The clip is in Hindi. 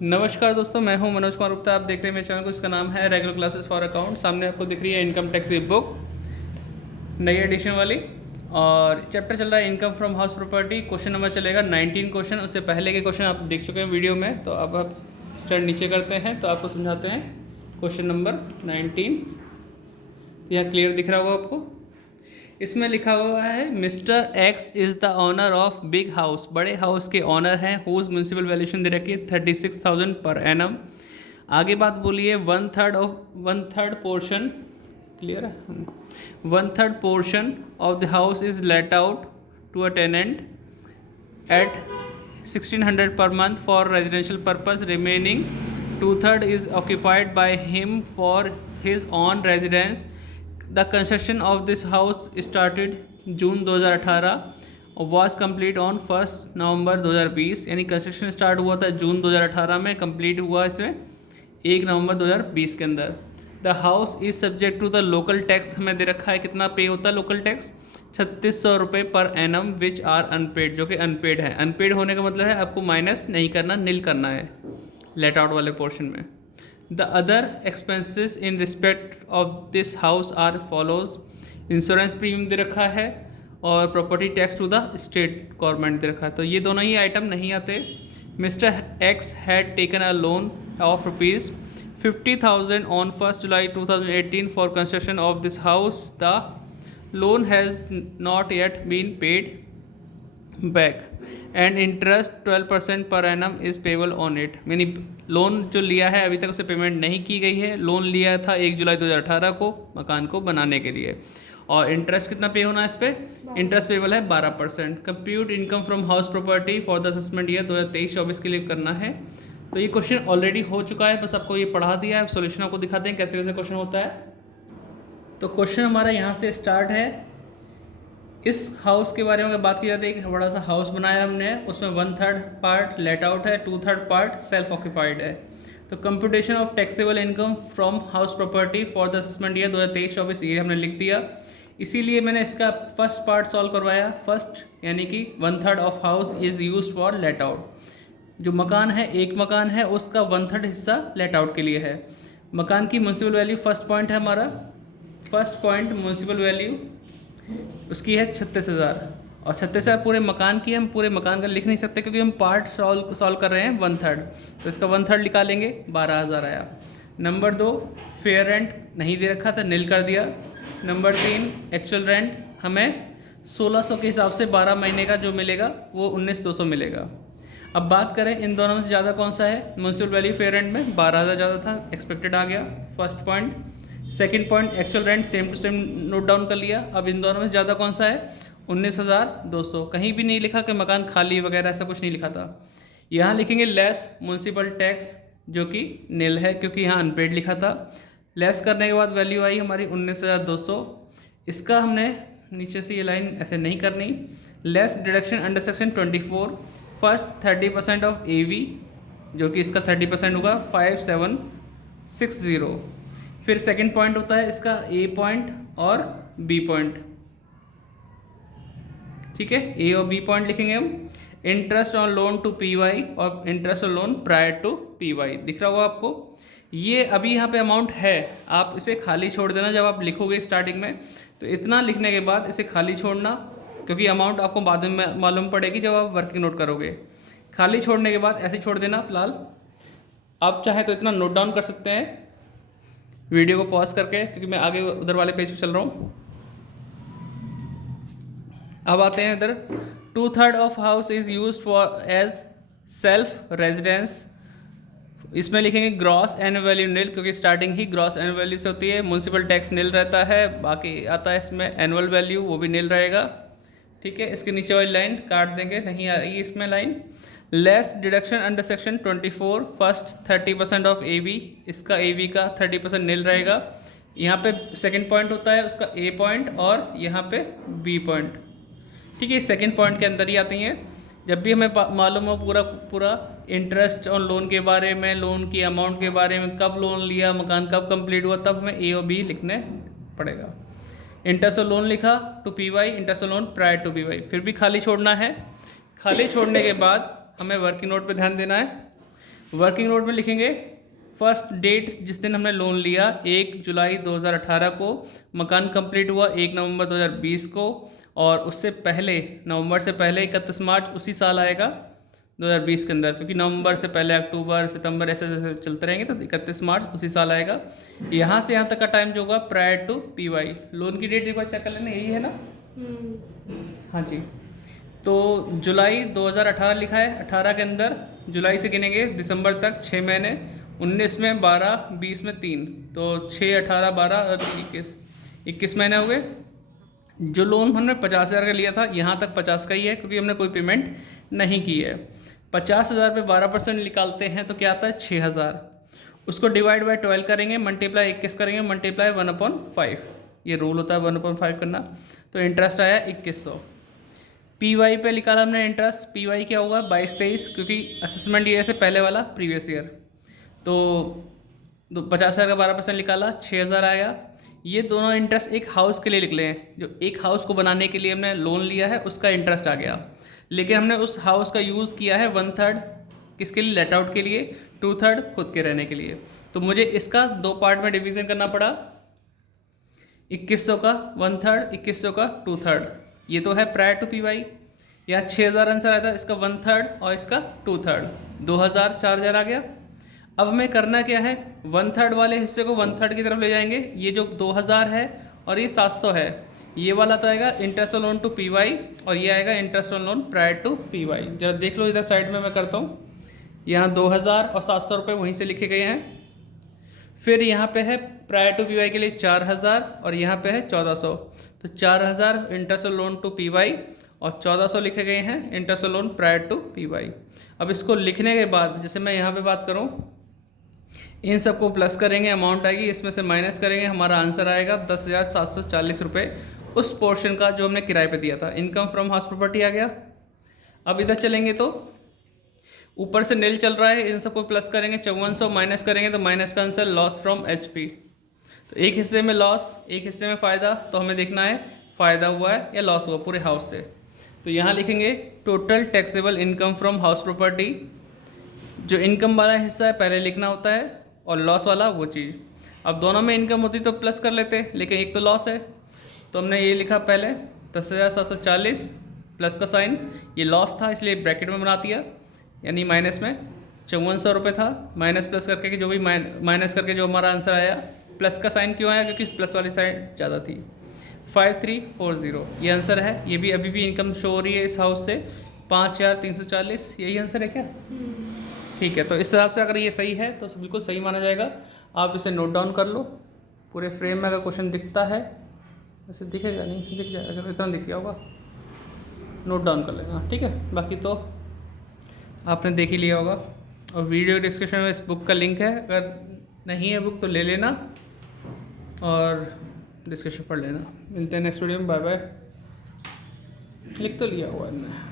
नमस्कार दोस्तों, मैं हूं मनोज कुमार गुप्ता। आप देख रहे हैं मेरे चैनल को, इसका नाम है रेगुलर क्लासेस फॉर अकाउंट। सामने आपको दिख रही है इनकम टैक्स की बुक, नई एडिशन वाली, और चैप्टर चल रहा है income from house property. Question number चलेगा 19 क्वेश्चन। उससे पहले के क्वेश्चन आप देख चुके हैं वीडियो में, तो अब आप स्टार्ट नीचे करते हैं तो आपको समझाते हैं क्वेश्चन नंबर 19। यहाँ क्लियर दिख रहा होगा आपको। इसमें लिखा हुआ है mister X is the owner of big house. बड़े हाउस के ऑनर हैं, हुज म्यूनसिपल वैल्यूशन दे रखी है 36,000 पर एनम। आगे बात बोलिए, वन थर्ड पोर्शन, क्लियर है, 1/3 portion of the house is let out to a tenant at 1600 per month for residential purpose. Remaining 2/3 is occupied by him for his own residence. The construction of this house started जून 2018 और was complete on 1 नवंबर 2020। यानी कंस्ट्रक्शन स्टार्ट हुआ था जून 2018 में, कंप्लीट हुआ इसमें 1 नवंबर 2020 के अंदर। The house is subject to the local tax. हमें दे रखा है कितना पे होता है लोकल टैक्स, 3600 रुपये per annum, which are unpaid, जो कि अनपेड है। अनपेड होने का मतलब है आपको माइनस नहीं करना, नील करना है लेट आउट वाले पोर्शन में। The other expenses in respect of this house are follows. Insurance premium दे रखा है और property tax to the state government दे रखा है, तो ये दोनों ही आइटम नहीं आते। Mister X had taken a loan of ₹50,000 on 1st July 2018 for construction of this house. The loan has not yet been paid back and interest 12% per annum is payable on it. यानी लोन जो लिया है अभी तक उसे पेमेंट नहीं की गई है। लोन लिया था 1 जुलाई 2018 को मकान को बनाने के लिए, और इंटरेस्ट कितना पे होना है इस पर? इंटरेस्ट पेबल है 12%। Compute income from house property for the assessment year 2023-24 के लिए करना है। तो ये क्वेश्चन ऑलरेडी हो चुका है, बस आपको ये पढ़ा दिया है। सॉल्यूशन आपको दिखाते हैं कैसे कैसे क्वेश्चन होता है। तो क्वेश्चन हमारा यहाँ से स्टार्ट है। इस हाउस के बारे में अगर बात की जाती है, एक बड़ा सा हाउस बनाया हमने, उसमें 1/3 पार्ट लेट आउट है, 2/3 पार्ट सेल्फ ऑक्यूपाइड है। तो computation of taxable income from house property for the assessment year 2023-24 ये हमने लिख दिया। इसीलिए मैंने इसका फर्स्ट पार्ट सॉल्व करवाया। फर्स्ट यानी कि 1/3 of house is use for let out. जो मकान है, एक मकान है, उसका 1/3 हिस्सा लेट आउट के लिए है। मकान की म्यूनसिपल वैल्यू फर्स्ट पॉइंट है हमारा। फर्स्ट पॉइंट म्यूनसिपल वैल्यू उसकी है 36,000, और 36,000 पूरे मकान की। हम पूरे मकान का लिख नहीं सकते क्योंकि हम पार्ट सॉल्व कर रहे हैं 1/3, तो इसका 1/3 निकालेंगे, 12,000 आया। नंबर 2, फेयर रेंट नहीं दे रखा था, नील कर दिया। नंबर 3, एक्चुअल रेंट हमें 1600 के हिसाब से 12 महीने का जो मिलेगा वो 19,200 मिलेगा। अब बात करें इन दोनों में से ज़्यादा कौन सा है? म्यूनसिपल वैल्यू फेयर रेंट में 12,000 ज़्यादा था, एक्सपेक्टेड आ गया first point. Second point actual rent same to same note down कर लिया। अब इन दोनों में से ज़्यादा कौन सा है? 19,200। कहीं भी नहीं लिखा कि मकान खाली वगैरह, ऐसा कुछ नहीं लिखा था। यहाँ लिखेंगे लेस म्यूनसिपल टैक्स, जो कि नील है क्योंकि यहाँ अनपेड लिखा था। लेस करने के बाद वैल्यू आई हमारी 19,200। इसका हमने नीचे से ये लाइन ऐसे नहीं करनी। Less deduction under section 24, first 30% of AV, जो कि इसका 30% होगा 5760। फिर सेकंड पॉइंट होता है इसका A पॉइंट और B पॉइंट, ठीक है, A और B पॉइंट लिखेंगे हम। Interest on loan to PY और interest on loan prior to PY दिख रहा होगा आपको। ये अभी यहाँ पे अमाउंट है, आप इसे खाली छोड़ देना जब आप लिखोगे स्टार्टिंग में। तो इतना लिखने के बाद इसे खाली छोड़ना, क्योंकि अमाउंट आपको बाद में मालूम पड़ेगी जब आप वर्किंग नोट करोगे। खाली छोड़ने के बाद ऐसे छोड़ देना फिलहाल। आप चाहें तो इतना नोट डाउन कर सकते हैं वीडियो को पॉज करके, क्योंकि मैं आगे उधर वाले पेज पे चल रहा हूँ। अब आते हैं इधर। 2/3 of house is use for as self residence. इसमें लिखेंगे ग्रॉस एनुअल वैल्यू नील, क्योंकि स्टार्टिंग ही ग्रॉस एनुअल वैल्यू से होती है। म्यूनसिपल टैक्स नील रहता है, बाकी आता है इसमें एनुअल वैल्यू, वो भी नील रहेगा, ठीक है। इसके नीचे वाली लाइन काट देंगे, नहीं आ रही इसमें line. Less deduction under section 24, first 30% of AV, इसका AV का 30% नील रहेगा। यहाँ पे सेकंड पॉइंट होता है उसका A पॉइंट और यहाँ पे B पॉइंट, ठीक है। सेकंड पॉइंट के अंदर ही आती हैं। जब भी हमें मालूम हो पूरा इंटरेस्ट ऑन लोन के बारे में, लोन की अमाउंट के बारे में, कब लोन लिया, मकान कब कंप्लीट हुआ, तब हमें A और B लिखने पड़ेगा। इंटरेस्ट ऑन लोन लिखा to PY, interest on loan prior to PY, फिर भी खाली छोड़ना है। खाली छोड़ने के बाद हमें वर्किंग नोट पे ध्यान देना है। वर्किंग नोट में लिखेंगे फर्स्ट डेट जिस दिन हमने लोन लिया 1 जुलाई 2018 को, मकान कंप्लीट हुआ 1 नवंबर 2020 को, और उससे पहले नवंबर से पहले 31 मार्च उसी साल आएगा 2020 के अंदर, क्योंकि नवंबर से पहले अक्टूबर सितंबर ऐसे जैसे चलते रहेंगे तो 31 मार्च उसी साल आएगा। यहाँ से यहाँ तक का टाइम जो होगा प्रायर टू PY। लोन की डेट एक बार चेक कर लेना, यही है ना? हाँ जी। तो जुलाई 2018 लिखा है, 18 के अंदर जुलाई से गिनेंगे दिसंबर तक 6 महीने, 19 में 12, 20 में 3, तो 6, 18, 12 और 21 महीने हो गए। जो लोन हमने 50,000 का लिया था यहाँ तक 50 का ही है, क्योंकि हमने कोई पेमेंट नहीं की है। 50,000 पे 12% निकालते हैं तो क्या आता है 6,000। उसको डिवाइड बाय 12 करेंगे, मल्टीप्लाई 21 करेंगे, मल्टीप्लाई 1/5, ये रूल होता है 1/5 करना। तो इंटरेस्ट आया 2100। PY पे निकाला हमने इंटरेस्ट, PY क्या होगा 22-23, क्योंकि असेसमेंट ईयर से पहले वाला प्रीवियस ईयर। तो 50,000 का 12% निकाला 6,000 आया। ये दोनों इंटरेस्ट एक हाउस के लिए निकले हैं, जो एक हाउस को बनाने के लिए हमने लोन लिया है उसका इंटरेस्ट आ गया। लेकिन हमने उस हाउस का यूज़ किया है 1/3 किसके लिए, लेट आउट के लिए, 2/3 खुद के रहने के लिए। तो मुझे इसका 2 पार्ट में डिवीज़न करना पड़ा, 2100 का 1/3, 2100 का 2/3। ये तो है प्रायर टू PY। यहाँ 6,000 आंसर आया था, इसका 1/3 और इसका 2/3, 2,000 4,000 आ गया। अब हमें करना क्या है, 1/3 वाले हिस्से को 1/3 की तरफ ले जाएंगे। ये जो 2,000 है और ये 700 है, ये वाला तो आएगा interest on loan to PY, और ये आएगा interest on loan prior to PY। जरा देख लो इधर साइड में मैं करता हूँ। यहाँ 2,000 और 700 रुपये वहीं से लिखे गए हैं। फिर यहाँ पे है प्रायर टू PY के लिए 4,000 और यहाँ पे है 1,400। तो 4,000 interest on loan to PY और 1,400 लिखे गए हैं interest on loan prior to PY। अब इसको लिखने के बाद जैसे मैं यहाँ पे बात करूँ, इन सबको प्लस करेंगे, अमाउंट आएगी, इसमें से माइनस करेंगे, हमारा आंसर आएगा 10,740 रुपये उस पोर्शन का जो हमने किराए पे दिया था। इनकम फ्रॉम हाउस प्रॉपर्टी आ गया। अब इधर चलेंगे तो ऊपर से नील चल रहा है, इन सबको प्लस करेंगे, 5400 माइनस करेंगे तो माइनस का आंसर लॉस फ्रॉम HP। तो एक हिस्से में लॉस, एक हिस्से में फ़ायदा, तो हमें देखना है फ़ायदा हुआ है या लॉस हुआ पूरे हाउस से। तो यहाँ लिखेंगे total taxable income from house property. जो इनकम वाला हिस्सा है पहले लिखना होता है और लॉस वाला वो चीज़। अब दोनों में इनकम होती तो प्लस कर लेते, लेकिन एक तो लॉस है तो हमने ये लिखा पहले 10,740 प्लस का साइन, ये लॉस था इसलिए ब्रैकेट में बना दिया, यानी माइनस में 5400 रुपये था, माइनस प्लस करके जो भी माइनस करके जो हमारा आंसर आया, प्लस का साइन क्यों आया, क्योंकि प्लस वाली साइड ज़्यादा थी। 5340 ये आंसर है। ये भी अभी भी इनकम शो हो रही है इस हाउस से 5,340, यही आंसर है क्या? ठीक है, तो इस हिसाब से अगर ये सही है तो बिल्कुल सही माना जाएगा। आप इसे नोट डाउन कर लो। पूरे फ्रेम में अगर क्वेश्चन दिखता है, वैसे दिखेगा नहीं, दिख जाएगा, चलो इतना दिख गया होगा, नोट डाउन कर लेना, ठीक है। बाकी तो आपने देख ही लिया होगा, और वीडियो डिस्क्रिप्शन में इस बुक का लिंक है, अगर नहीं है बुक तो ले लेना और डिस्कशन पढ़ लेना। मिलते हैं नेक्स्ट वीडियो में, बाय बाय। लिख तो लिया हुआ है मैंने।